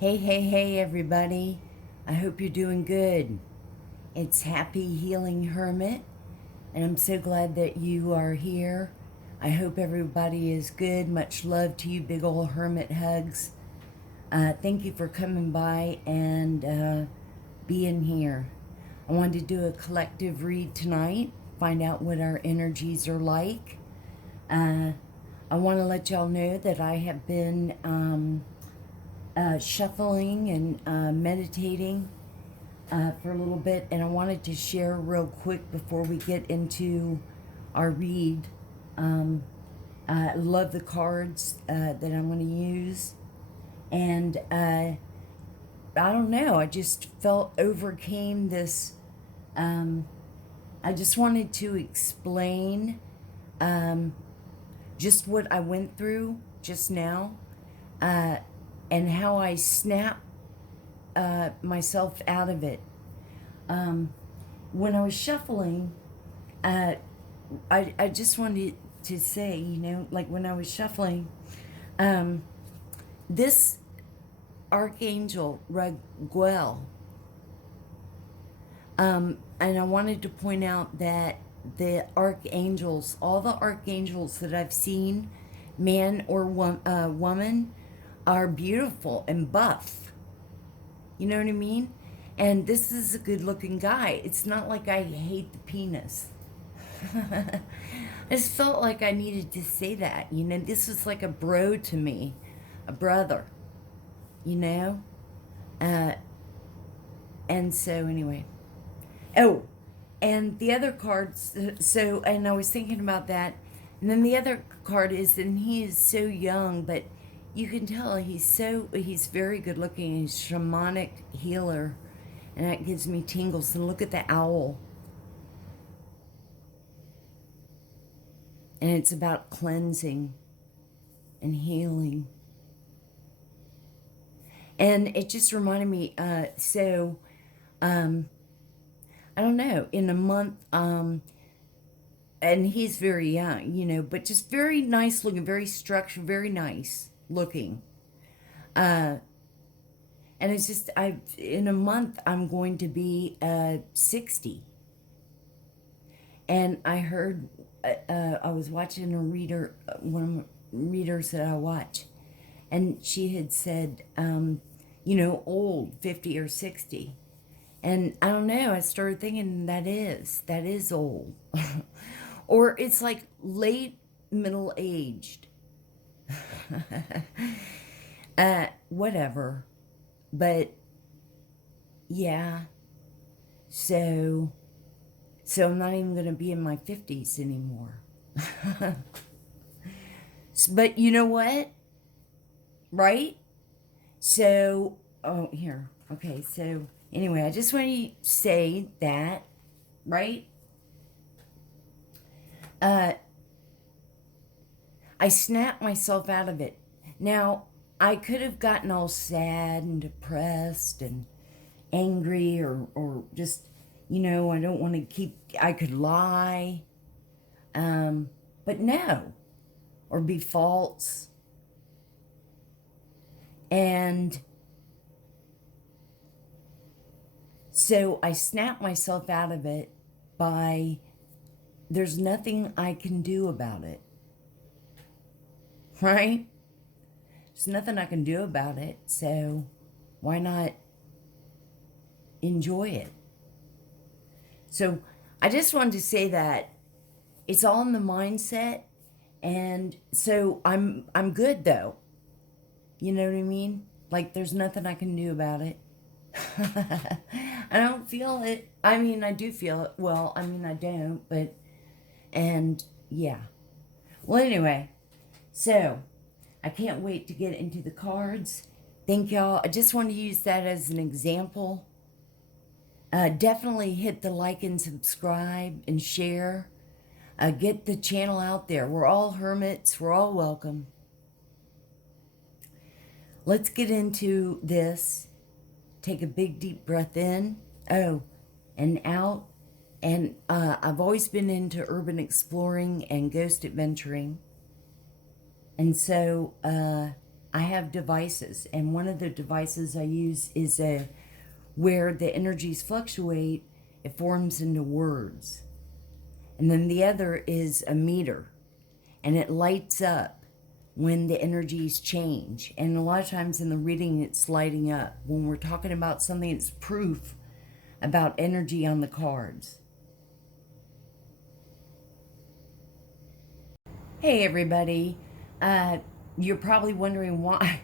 Hey, everybody. I hope you're doing good. It's Happy Healing Hermit, and I'm so glad that you are here. I hope everybody is good. Much love to you, big old hermit hugs. Thank you for coming by and being here. I wanted to do a collective read tonight, find out what our energies are like. I want to let y'all know that I have been shuffling and meditating for a little bit, and I wanted to share real quick before we get into our read. I love the cards that I'm going to use, and I don't know, I just overcame this. I just wanted to explain just what I went through just now, and how I snapped myself out of it. When I was shuffling, I just wanted to say, like when I was shuffling, this Archangel Raguel, and I wanted to point out that the archangels, all the archangels that I've seen, man or woman, are beautiful and buff. You know what I mean? And this is a good looking guy. It's not like I hate the penis. I just felt like I needed to say that. This was like a bro to me, a brother, and so anyway. Oh, and the other cards, and I was thinking about that. And then the other card is, and he is so young, but you can tell he's very good looking. He's a shamanic healer, and that gives me tingles. And look at the owl. And it's about cleansing and healing. And it just reminded me, I don't know, in a month, and he's very young, but just very nice looking, very structured, very nice looking. And it's just, in a month, I'm going to be 60. And I heard, I was watching a reader, one of the readers that I watch, and she had said, old, 50 or 60. And I don't know, I started thinking that is old. Or it's like late middle-aged. Whatever. But yeah, so I'm not even going to be in my 50s anymore. But you know what? Right? So, oh, here. Okay, so anyway, I just want to say that, right? I snapped myself out of it. Now, I could have gotten all sad and depressed and angry or just, I don't want to I could lie. But no. Or be false. And so I snapped myself out of it by, there's nothing I can do about it. Right? There's nothing I can do about it, so why not enjoy it? So I just wanted to say that it's all in the mindset, and so I'm good though. You know what I mean? Like there's nothing I can do about it. I don't feel it. I mean, I do feel it. Well, I mean, I don't, but, and yeah. Well, anyway, so I can't wait to get into the cards. Thank y'all. I just want to use that as an example. Definitely hit the like and subscribe and share. Get the channel out there. We're all hermits. We're all welcome. Let's get into this. Take a big deep breath in. Oh, and out. And I've always been into urban exploring and ghost adventuring. And so I I have devices, and one of the devices I use is where the energies fluctuate, it forms into words. And then the other is a meter, and it lights up when the energies change. And a lot of times in the reading, it's lighting up when we're talking about something. It's proof about energy on the cards. Hey everybody, you're probably wondering why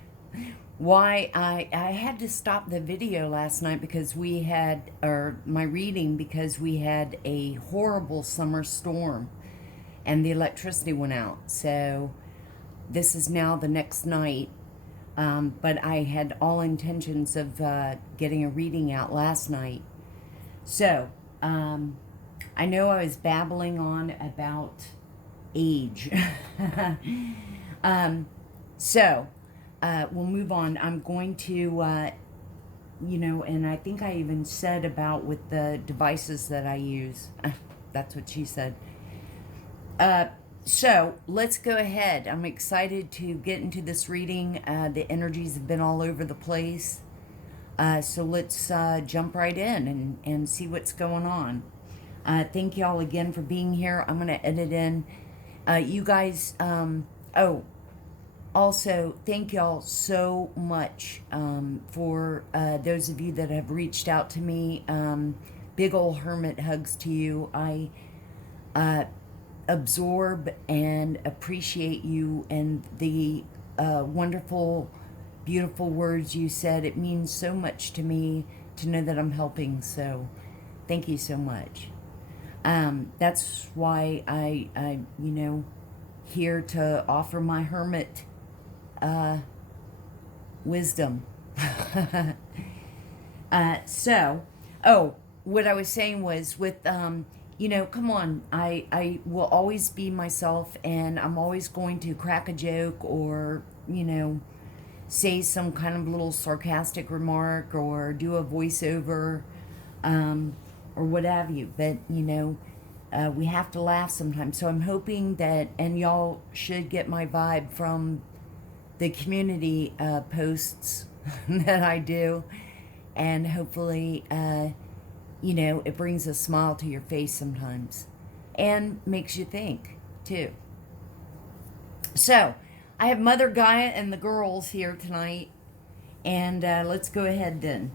I had to stop the video last night because we had, or my reading, because we had a horrible summer storm and the electricity went out. So this is now the next night, but I had all intentions of getting a reading out last night. So I know I was babbling on about age. So we'll move on. I'm going to, and I think I even said about with the devices that I use. That's what she said. So let's go ahead. I'm excited to get into this reading. The energies have been all over the place. So let's jump right in and see what's going on. Thank y'all again for being here. I'm going to edit in. You guys, also, thank y'all so much for those of you that have reached out to me. Big ol' hermit hugs to you. I absorb and appreciate you and the wonderful, beautiful words you said. It means so much to me to know that I'm helping. So thank you so much. That's why I here to offer my hermit wisdom. What I was saying was with, come on, I will always be myself, and I'm always going to crack a joke or, say some kind of little sarcastic remark or do a voiceover, or what have you. But, we have to laugh sometimes. So I'm hoping that, and y'all should get my vibe from the community posts that I do. And hopefully, it brings a smile to your face sometimes. And makes you think, too. So, I have Mother Gaia and the girls here tonight. And let's go ahead then.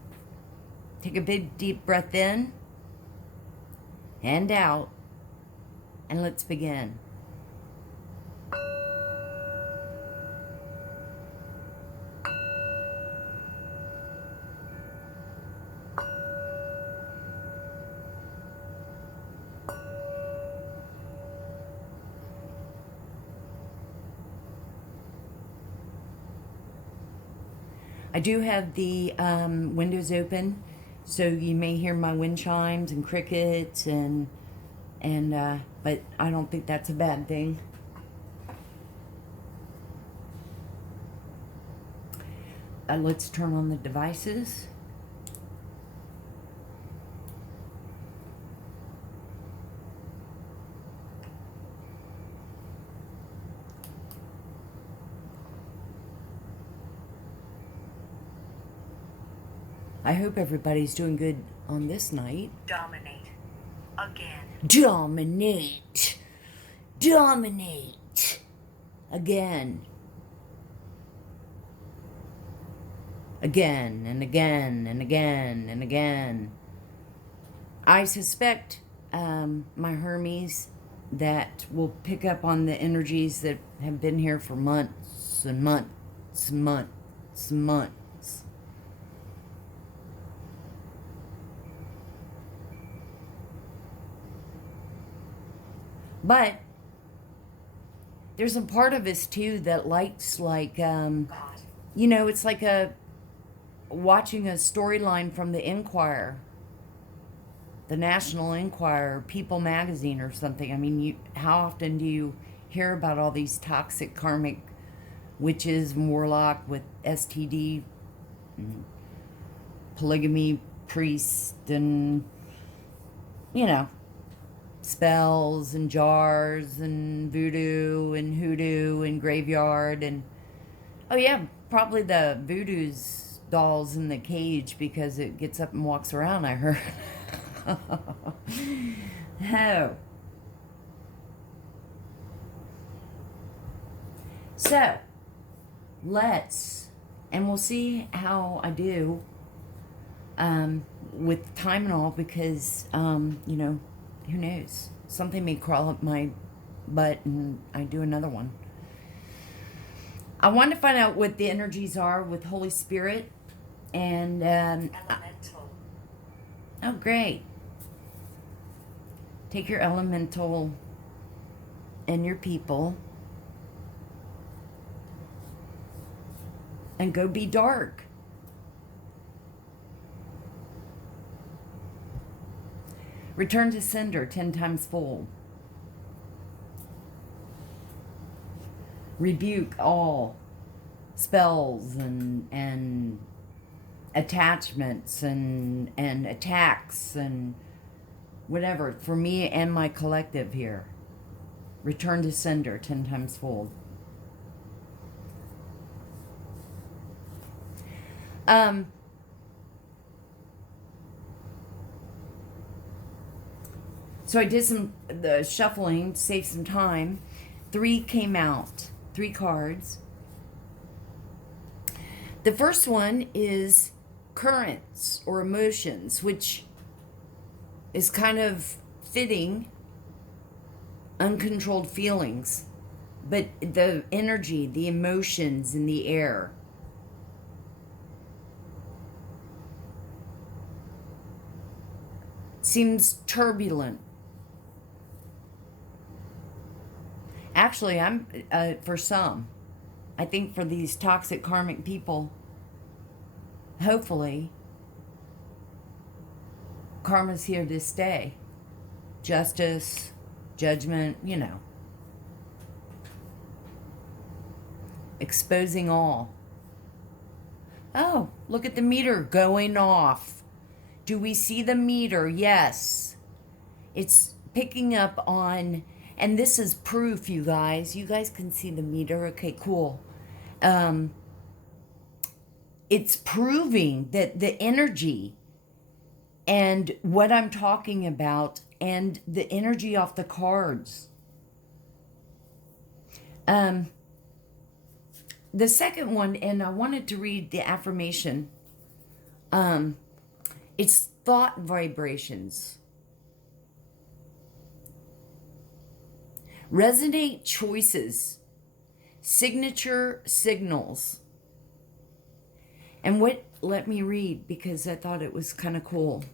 Take a big deep breath in and out, and let's begin. I do have the windows open, so you may hear my wind chimes and crickets but I don't think that's a bad thing. Let's turn on the devices. I hope everybody's doing good on this night. Dominate. Again. Dominate. Dominate. Again. Again and again and again and again. I suspect my Hermes that will pick up on the energies that have been here for months and months and months and months. But there's a part of us too that likes, like, it's like watching a storyline from the Enquirer, the National Enquirer, People Magazine or something. I mean, how often do you hear about all these toxic karmic witches and warlock with STD, and polygamy, priest, and, spells and jars and voodoo and hoodoo and graveyard and, oh yeah, probably the voodoo's dolls in the cage because it gets up and walks around, I heard. Oh. So, and we'll see how I do with time and all, because, you know, who knows? Something may crawl up my butt and I do another one. I want to find out what the energies are with Holy Spirit and... Elemental. Oh, great. Take your elemental and your people and go be dark. Return to sender 10 times full. Rebuke all spells and attachments and attacks and whatever for me and my collective here. Return to sender 10 times full. So I did the shuffling, save some time. 3 came out, 3 cards. The first one is currents or emotions, which is kind of fitting, uncontrolled feelings, but the energy, the emotions in the air. Seems turbulent. Actually, I'm, for some, I think for these toxic karmic people, hopefully, karma's here to stay. Justice, judgment, you know. Exposing all. Oh, look at the meter going off. Do we see the meter? Yes. It's picking up on, and this is proof, you guys. You guys can see the meter. Okay, cool. It's proving that the energy and what I'm talking about and the energy off the cards. The second one, and I wanted to read the affirmation. It's thought vibrations. Resonate choices. Signature signals. And let me read because I thought it was kind of cool.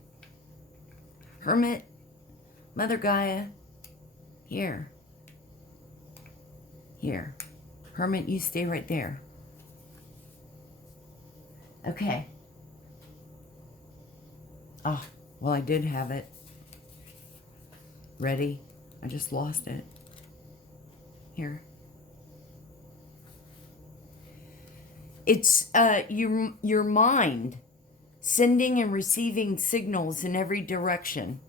Hermit, Mother Gaia, here. Hermit, you stay right there. Okay. Oh, well, I did have it. Ready? I just lost it. Here. It's your mind sending and receiving signals in every direction.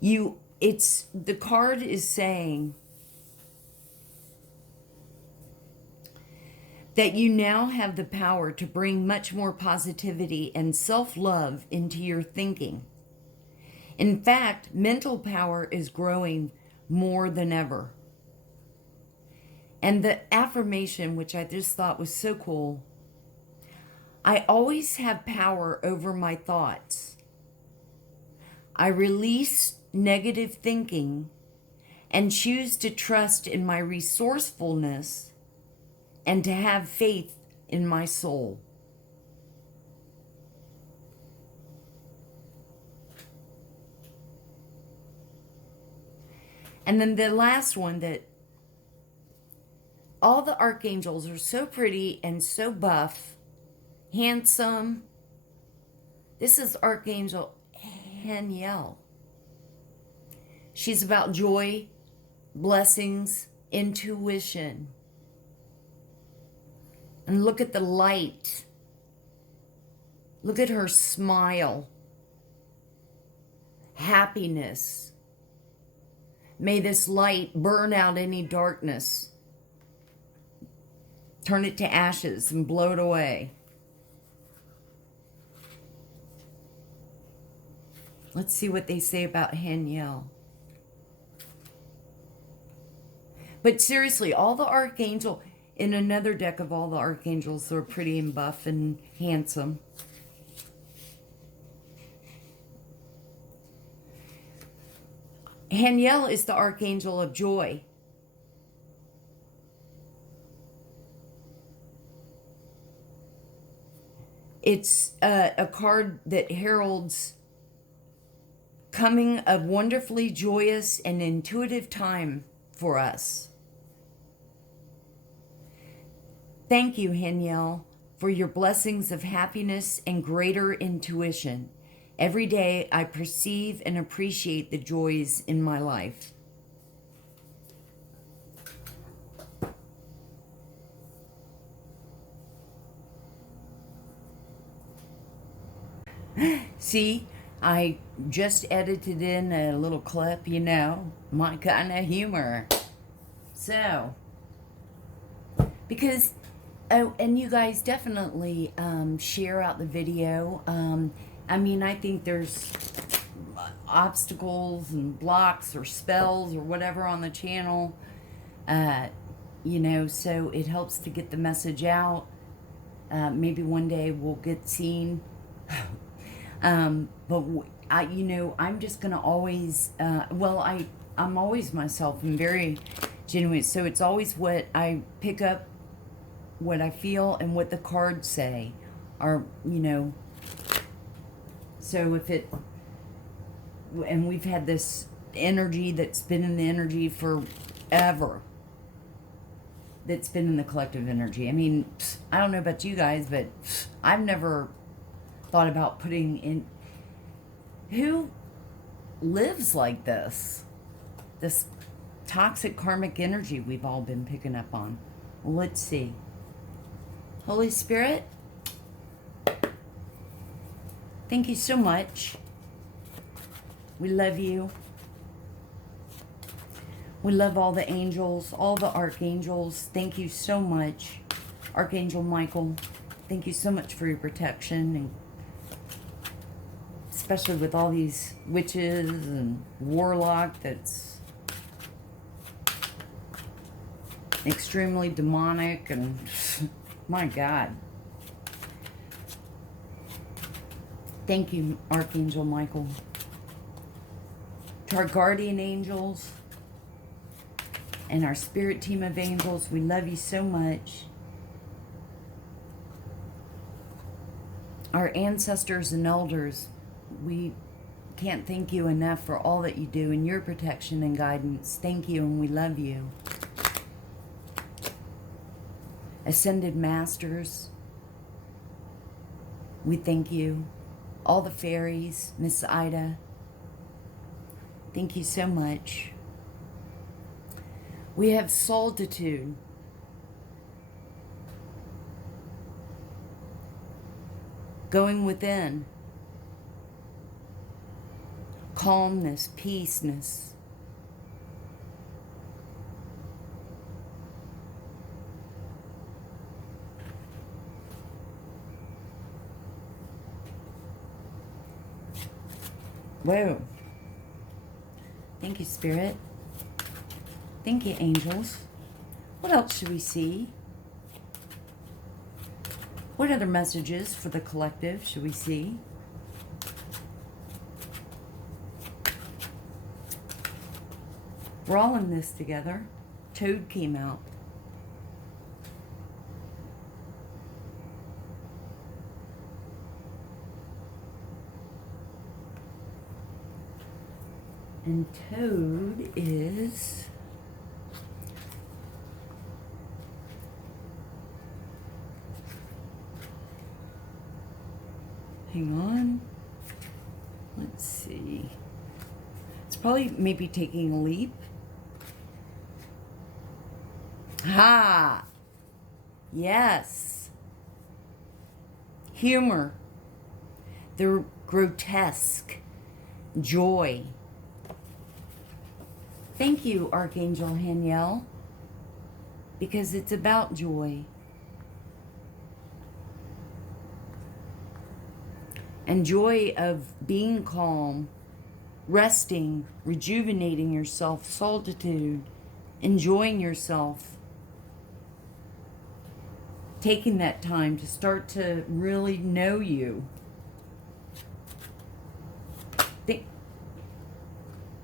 The card is saying that you now have the power to bring much more positivity and self-love into your thinking. In fact, mental power is growing more than ever. And the affirmation, which I just thought was so cool, I always have power over my thoughts. I release negative thinking and choose to trust in my resourcefulness and to have faith in my soul. And then the last one, that all the archangels are so pretty and so buff, handsome. This is Archangel Haniel. She's about joy, blessings, intuition. And look at the light. Look at her smile. Happiness. May this light burn out any darkness. Turn it to ashes and blow it away. Let's see what they say about Haniel. But seriously, all the archangel, in another deck of all the archangels, they're pretty and buff and handsome. Haniel is the archangel of joy. It's a card that heralds coming of wonderfully joyous and intuitive time for us. Thank you, Haniel, for your blessings of happiness and greater intuition. Every day I perceive and appreciate the joys in my life. See, I just edited in a little clip, you know, my kind of humor. So, because, oh, and you guys definitely share out the video. I mean, I think there's obstacles and blocks or spells or whatever on the channel, you know, so it helps to get the message out. Maybe one day we'll get seen. But you know, I'm just gonna always, well, I'm always myself and very genuine. So it's always what I pick up, what I feel, and what the cards say, are, you know. So if it, and we've had this energy that's been in the energy forever. That's been in the collective energy. I mean, I don't know about you guys, but I've never thought about putting in, who lives like this toxic karmic energy we've all been picking up on. Well, let's see. Holy Spirit, thank you so much. We love you. We love all the angels, all the archangels. Thank you so much. Archangel Michael, thank you so much for your protection, and especially with all these witches and warlock that's extremely demonic, and my God. Thank you, Archangel Michael. To our guardian angels and our spirit team of angels, we love you so much. Our ancestors and elders, we can't thank you enough for all that you do and your protection and guidance. Thank you, and we love you. Ascended Masters, we thank you. All the fairies, Miss Ida, thank you so much. We have solitude. Going within. Calmness, peaceness. Whoa. Thank you, Spirit. Thank you, angels. What else should we see? What other messages for the collective should we see? We're all in this together. Toad came out. And Toad is... hang on. Let's see. It's probably maybe taking a leap. Ha! Yes. Humor. The grotesque. Joy. Thank you, Archangel Haniel, because it's about joy. And joy of being calm, resting, rejuvenating yourself, solitude, enjoying yourself, taking that time to start to really know you.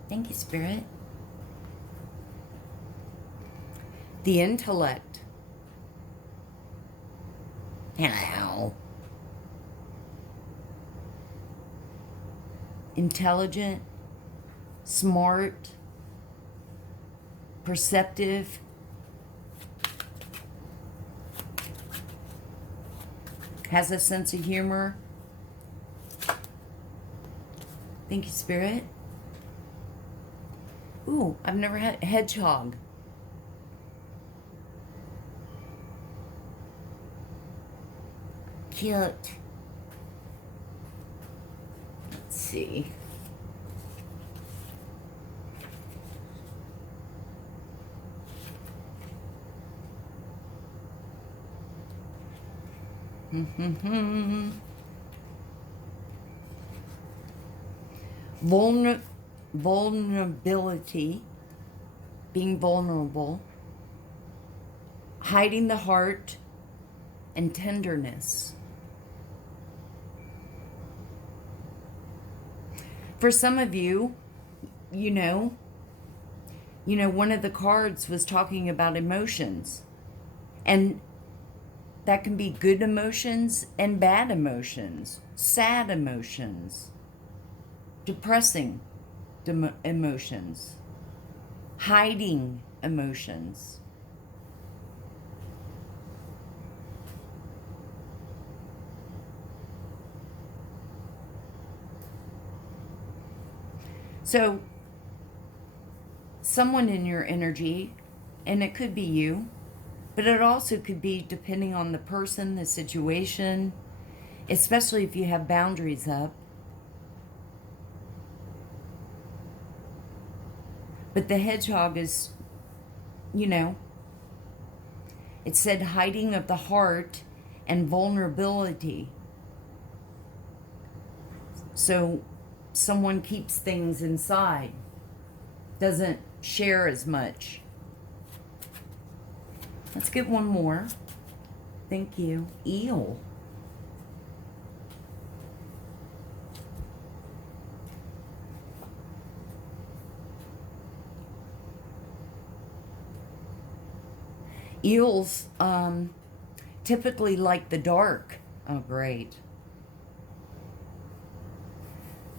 Thank you, Spirit. The intellect. Hello. Intelligent, smart, perceptive, has a sense of humor. Thank you, Spirit. Ooh, I've never had a hedgehog. Cute. Let's see. Vulnerability, being vulnerable, hiding the heart, and tenderness. For some of you, you know, one of the cards was talking about emotions, and that can be good emotions and bad emotions, sad emotions, depressing emotions, hiding emotions. So, someone in your energy, and it could be you, but it also could be depending on the person, the situation, especially if you have boundaries up. But the hedgehog is, it said hiding of the heart and vulnerability. So someone keeps things inside, doesn't share as much. Let's get one more. Thank you. Eel. Eels typically like the dark. Oh, great.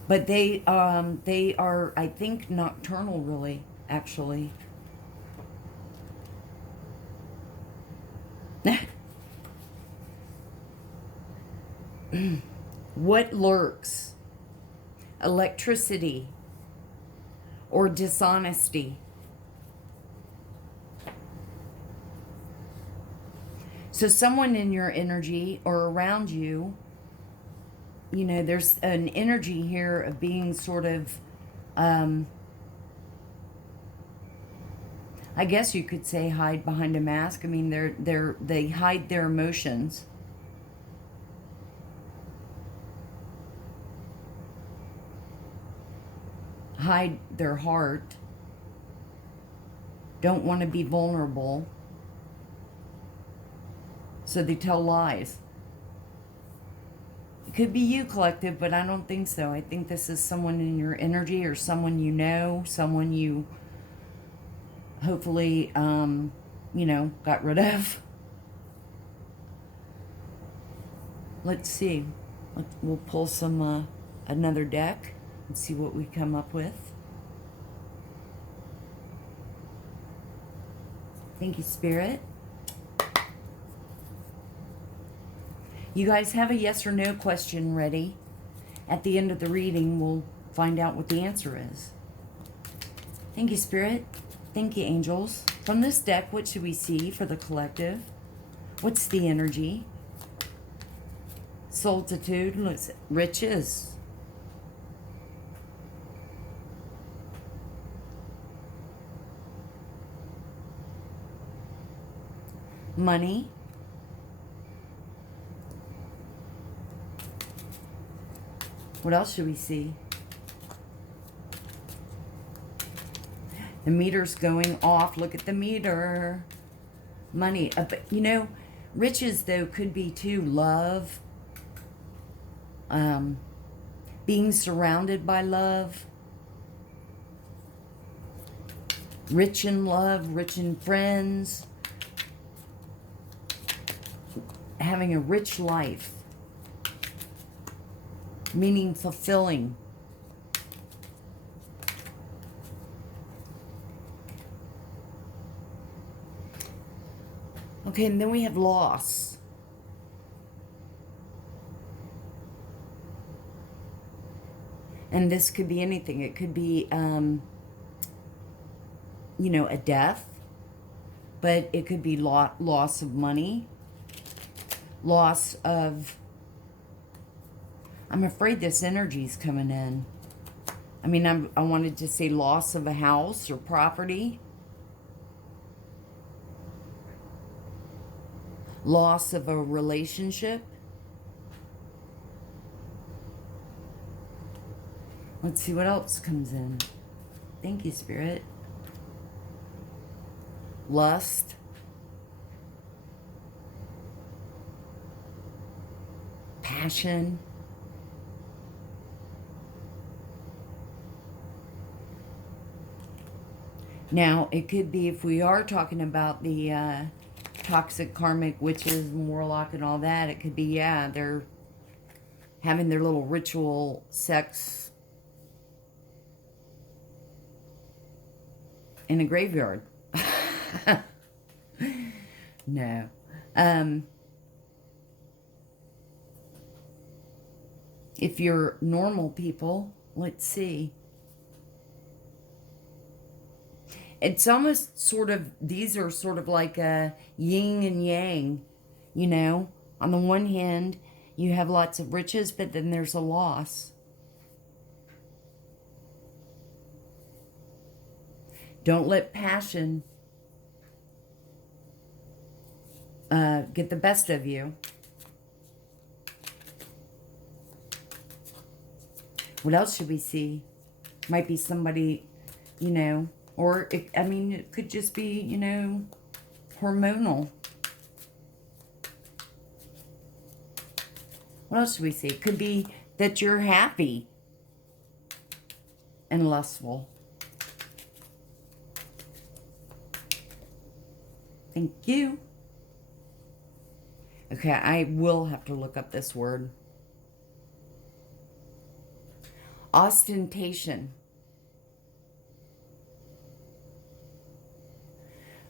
But they are, I think, nocturnal, really, actually. What lurks? Electricity or dishonesty? So someone in your energy or around you, there's an energy here of being sort of, I guess you could say hide behind a mask. I mean, they hide their emotions. Hide their heart. Don't want to be vulnerable. So they tell lies. It could be you, collective, but I don't think so. I think this is someone in your energy or someone you know, someone you hopefully, got rid of. Let's see. We'll pull some, another deck and see what we come up with. Thank you, Spirit. You guys have a yes or no question ready. At the end of the reading, we'll find out what the answer is. Thank you, Spirit. Thank you, angels. From this deck, what should we see for the collective? What's the energy? Solitude, riches. money. What else should we see? The meter's going off. Look at the meter. Money. But, you know, riches, though, could be, too, love. Being surrounded by love. Rich in love, rich in friends. Having a rich life. Meaning fulfilling. Okay, and then we have loss. And this could be anything. It could be, you know, a death. But it could be loss of money. Loss of... I'm afraid this energy's coming in. I mean, I wanted to say loss of a house or property. Loss of a relationship. Let's see what else comes in. Thank you, Spirit. Lust. Passion. Now, it could be, if we are talking about the toxic karmic witches and warlock and all that, it could be, yeah, they're having their little ritual sex in a graveyard. No. If you're normal people, let's see. It's almost sort of, these are sort of like a yin and yang, you know. On the one hand, you have lots of riches, but then there's a loss. Don't let passion get the best of you. What else should we see? Might be somebody, you know, or, I mean, it could just be, you know, hormonal. What else should we see? It could be that you're happy and lustful. Thank you. Okay, I will have to look up this word. Ostentation.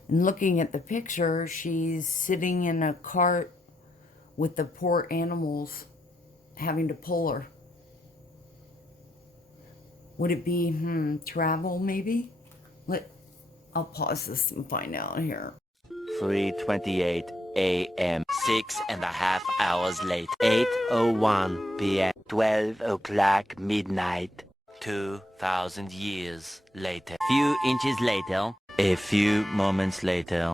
And looking at the picture, she's sitting in a cart with the poor animals having to pull her. Would it be, travel maybe? I'll pause this and find out here. 3:28 a.m. 6.5 hours later. 8:01 p.m. 12 o'clock midnight. 2,000 years later. Few inches later. A few moments later.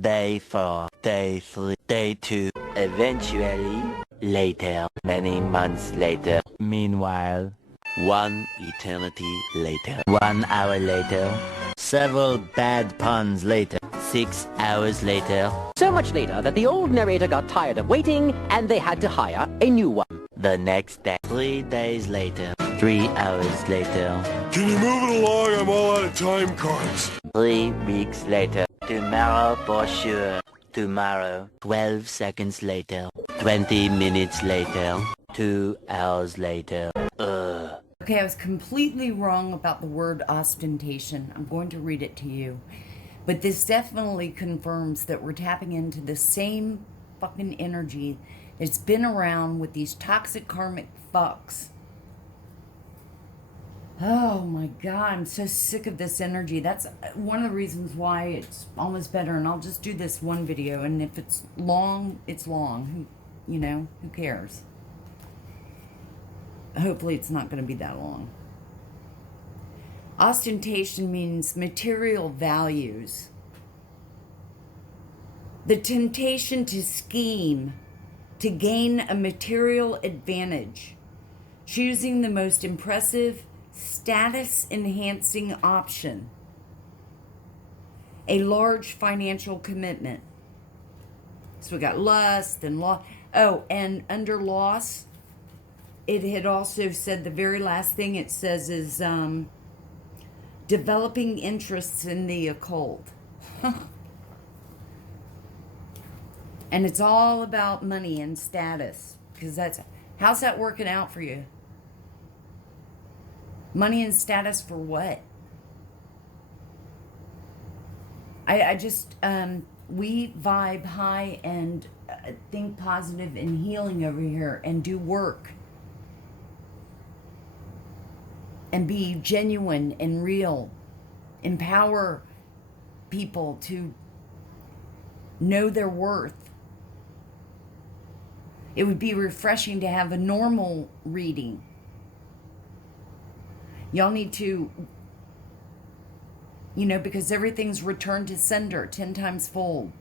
Day 4. Day 3. Day 2. Eventually. Later. Many months later. Meanwhile. 1 eternity later. 1 hour later. Several bad puns later. 6 hours later. So much later that the old narrator got tired of waiting and they had to hire a new one. The next day. 3 days later. 3 hours later. Can you move it along? I'm all out of time cards. 3 weeks later. Tomorrow for sure. Tomorrow. 12 seconds later. 20 minutes later. 2 hours later. Okay, I was completely wrong about the word ostentation. I'm going to read it to you. But this definitely confirms that we're tapping into the same fucking energy that's been around with these toxic karmic fucks. Oh my God, I'm so sick of this energy. That's one of the reasons why it's almost better. And I'll just do this one video. And if it's long, it's long. You know, who cares? Hopefully it's not going to be that long. Ostentation means material values. The temptation to scheme, to gain a material advantage, choosing the most impressive, status-enhancing option, a large financial commitment. So we got lust and loss. Oh, and under loss, it had also said the very last thing it says is developing interests in the occult. And it's all about money and status, because how's that working out for you? Money and status for what? I just, we vibe high and think positive and healing over here and do work. And be genuine and real. Empower people to know their worth. It would be refreshing to have a normal reading. Y'all need to, because everything's returned to sender 10 times fold.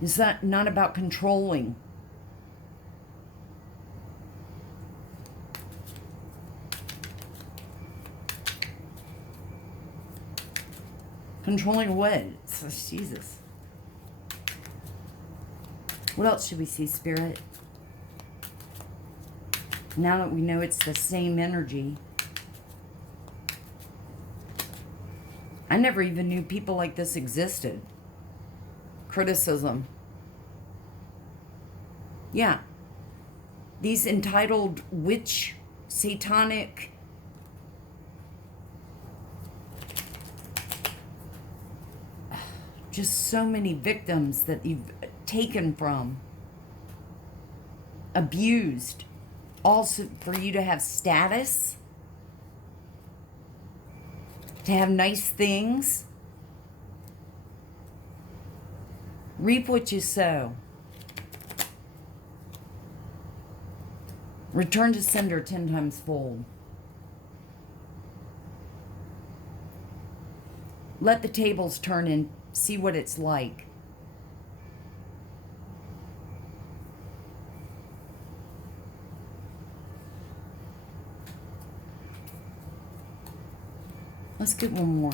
It's not about controlling. Controlling what? Jesus. What else should we see, Spirit? Now that we know it's the same energy. I never even knew people like this existed. Criticism. Yeah. These entitled witch, satanic, just so many victims that you've taken from, abused, also for you to have status, to have nice things. Reap what you sow. Return to sender 10 times fold. Let the tables turn and see what it's like. Let's get one more.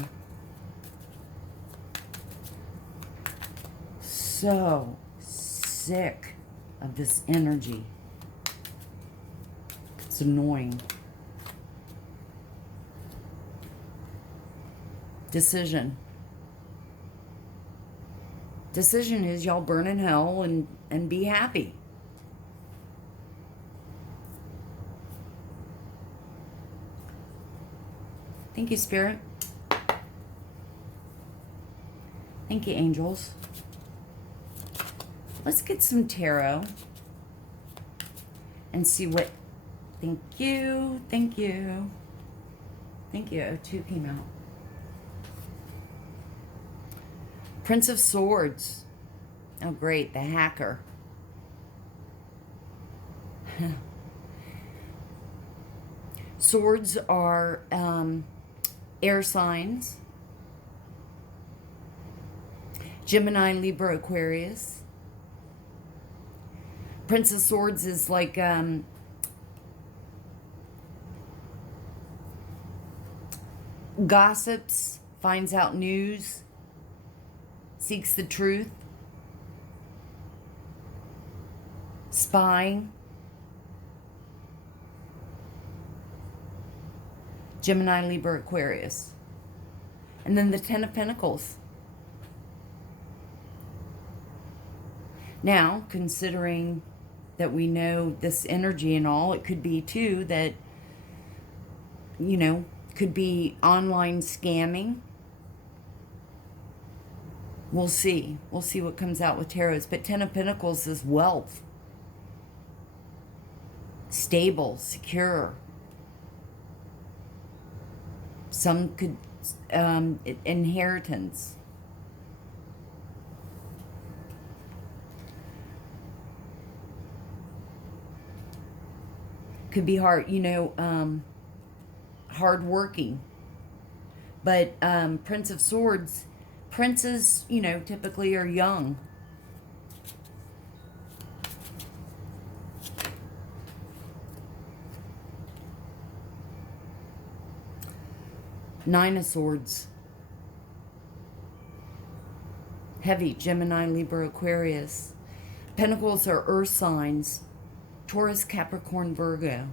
So sick of this energy. It's annoying. Decision. Decision is y'all burn in hell and be happy. Thank you, Spirit. Thank you, angels. Let's get some tarot and see what. Thank you. Thank you. Thank you. Oh, 2 came out. Prince of Swords. Oh, great. The hacker. Swords are air signs. Gemini, Libra, Aquarius. Prince of Swords is like gossips, finds out news, seeks the truth, spying. Gemini, Libra, Aquarius. And then the 10 of Pentacles. Now, considering that we know this energy and all, it could be too that, could be online scamming. We'll see. We'll see what comes out with tarots. But 10 of Pentacles is wealth. Stable, secure. Some could, inheritance. Could be hard, hard working. But Prince of Swords, princes, typically are young. Nine of Swords. Heavy, Gemini, Libra, Aquarius. Pentacles are earth signs. Taurus, Capricorn, Virgo.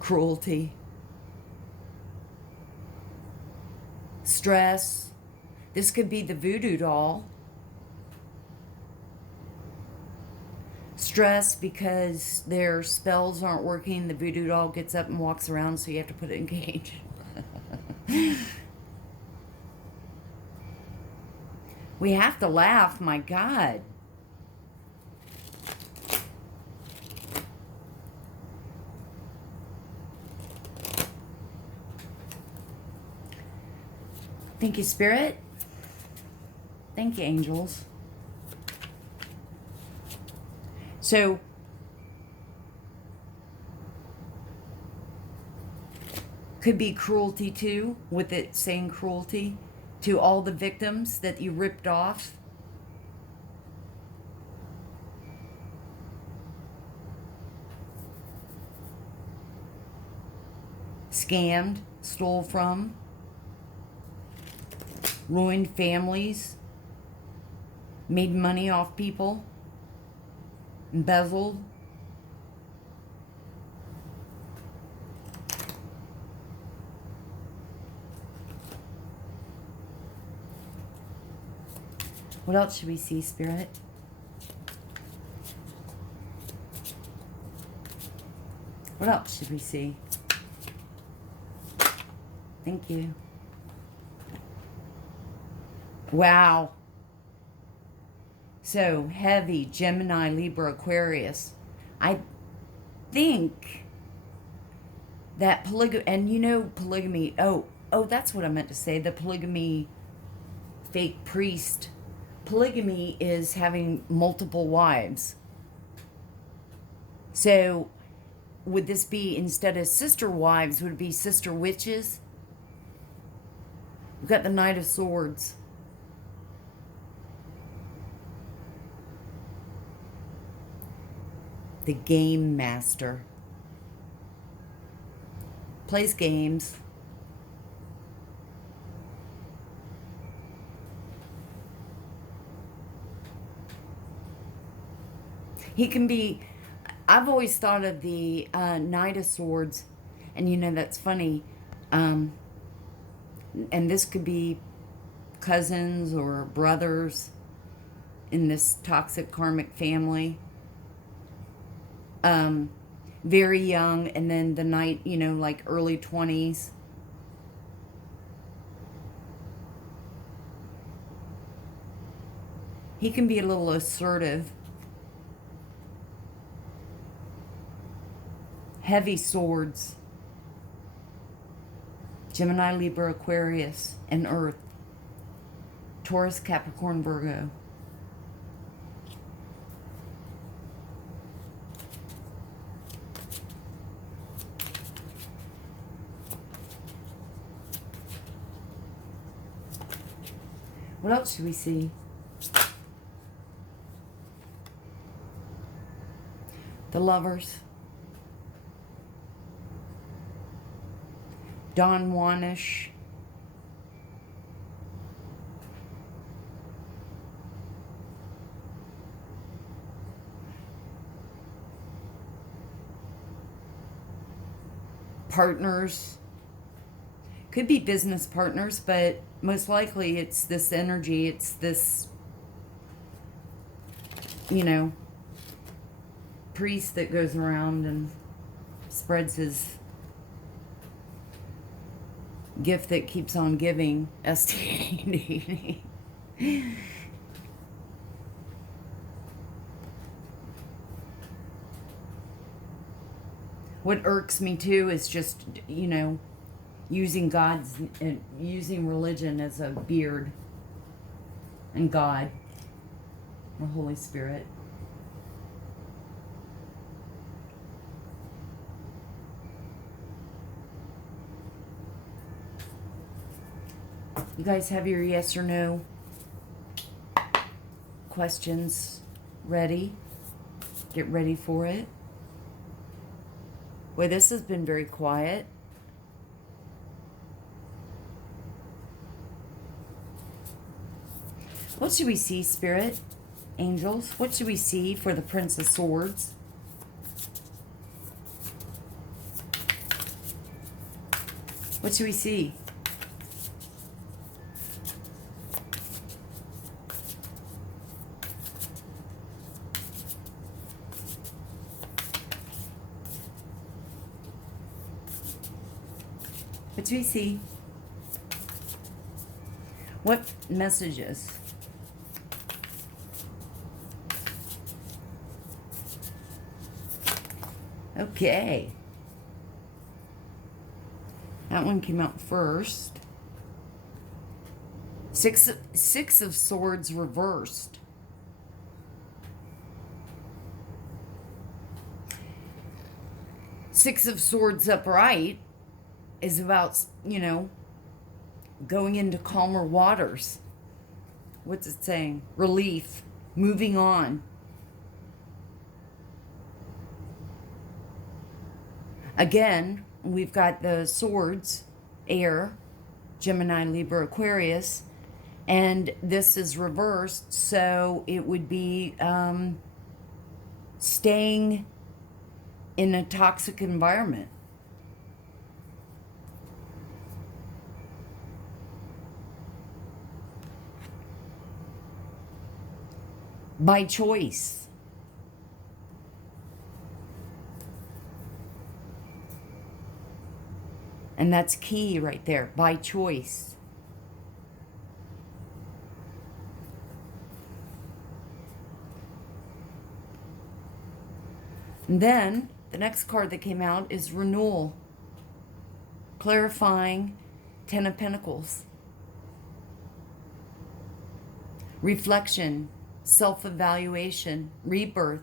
Cruelty. Stress. This could be the voodoo doll. Stress because their spells aren't working. The voodoo doll gets up and walks around, so you have to put it in a cage. We have to laugh, my God. Thank you, Spirit. Thank you, angels. So, could be cruelty too, with it saying cruelty to all the victims that you ripped off. Scammed, stole from, ruined families, made money off people, embezzled. What else should we see, Spirit? What else should we see? Thank you. Wow. So, heavy, Gemini, Libra, Aquarius. I think that polygamy, and polygamy, oh, that's what I meant to say, the polygamy fake priest. Polygamy is having multiple wives. So, would this be, instead of sister wives, would it be sister witches? We've got the Knight of Swords. The Game Master. Plays games. He can be, I've always thought of the Knight of Swords, and that's funny, and this could be cousins or brothers in this toxic karmic family. Very young, and then the Knight, like early 20s. He can be a little assertive. Heavy swords. Gemini, Libra, Aquarius, and Earth. Taurus, Capricorn, Virgo. What else should we see? The Lovers. Don Juanish. Partners. Could be business partners, but most likely it's this energy, it's this, priest that goes around and spreads his gift that keeps on giving, STD. What irks me too is just, using using religion as a beard, and God, the Holy Spirit. You guys have your yes or no questions ready? Get ready for it. Boy, this has been very quiet. What should we see, Spirit? Angels? What should we see for the Prince of Swords? What should we see? What do we see? What messages? Okay. That one came out first. Six of Swords reversed. Six of Swords upright is about, you know, going into calmer waters. What's it saying? Relief. Moving on. Again, we've got the Swords, air, Gemini, Libra, Aquarius, and this is reversed, so it would be staying in a toxic environment. By choice. And that's key right there, by choice. And then the next card that came out is renewal, clarifying, Ten of Pentacles, reflection, self-evaluation, rebirth.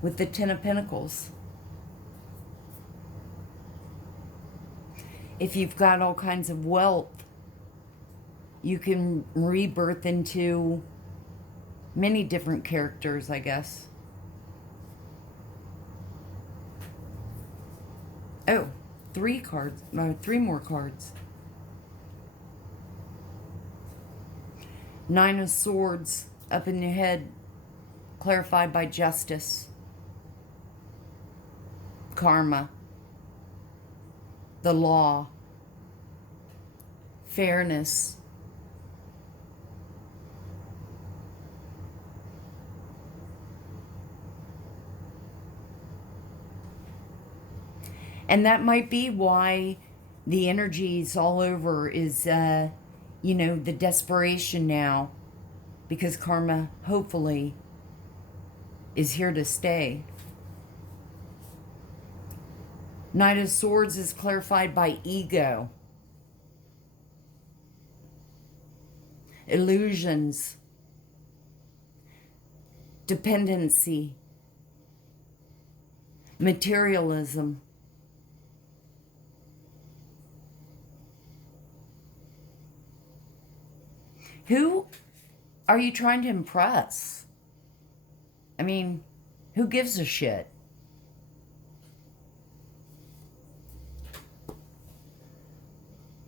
With the Ten of Pentacles. If you've got all kinds of wealth, you can rebirth into many different characters, I guess. Oh, three more cards. Nine of Swords up in your head, clarified by justice, karma, the law, fairness. And that might be why the energies all over is, you know, the desperation now, because karma, hopefully, is here to stay. Knight of Swords is clarified by ego, illusions, dependency, materialism. Who are you trying to impress? I mean, who gives a shit?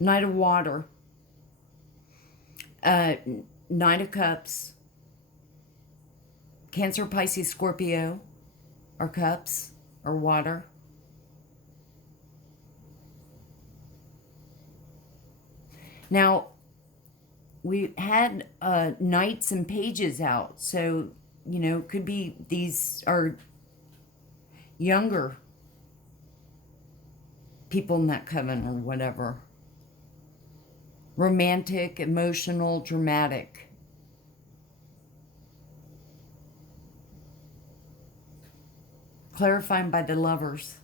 Knight of Water, Knight of Cups, Cancer, Pisces, Scorpio are cups or water. Now, we had Knights and Pages out, so, you know, could be these are younger people in that coven or whatever. Romantic, emotional, dramatic. Clarifying by the Lovers.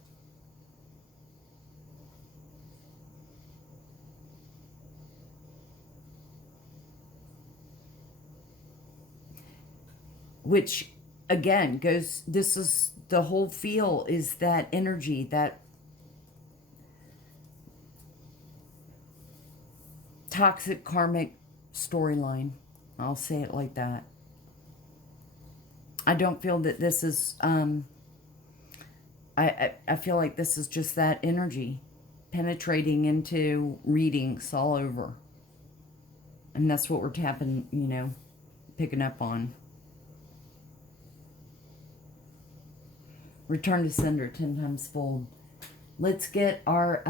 which again goes, this is the whole feel, is that energy, that toxic karmic storyline. I'll say it like that. I don't feel that this is, I feel like this is just that energy penetrating into readings all over. And that's what we're tapping, you know, picking up on. Return to sender, 10 times fold. Let's get our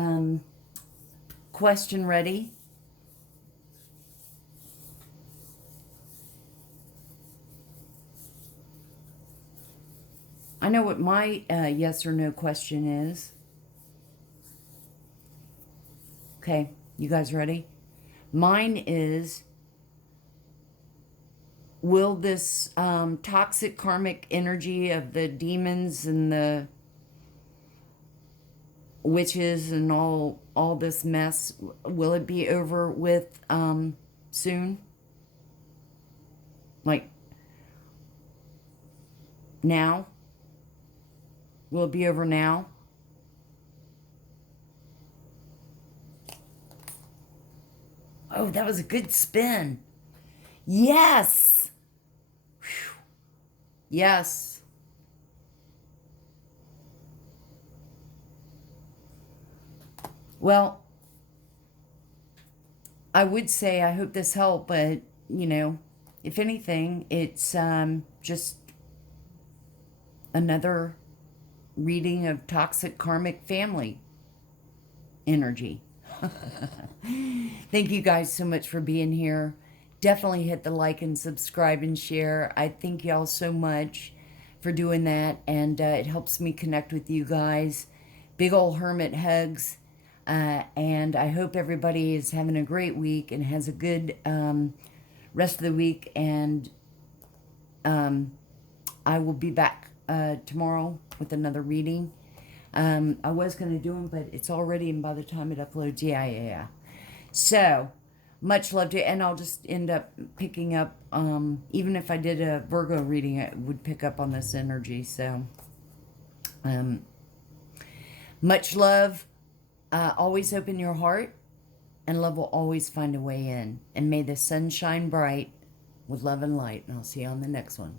question ready. I know what my yes or no question is. Okay, you guys ready? Mine is, will this toxic karmic energy of the demons and the witches and all this mess, will it be over with soon? Like now? Will it be over now? Oh, that was a good spin. Yes. Whew. Yes. Well, I would say I hope this helped, but, you know, if anything, it's just another reading of toxic karmic family energy. Thank you guys so much for being here. Definitely hit the like and subscribe and share. I thank y'all so much for doing that, and it helps me connect with you guys. Big ol' hermit hugs, and I hope everybody is having a great week and has a good rest of the week, and I will be back tomorrow with another reading. I was going to do them, but it's all ready, and by the time it uploads, yeah. So, much love to you, and I'll just end up picking up, even if I did a Virgo reading, I would pick up on this energy, so, much love, always open your heart, and love will always find a way in, and may the sun shine bright with love and light, and I'll see you on the next one.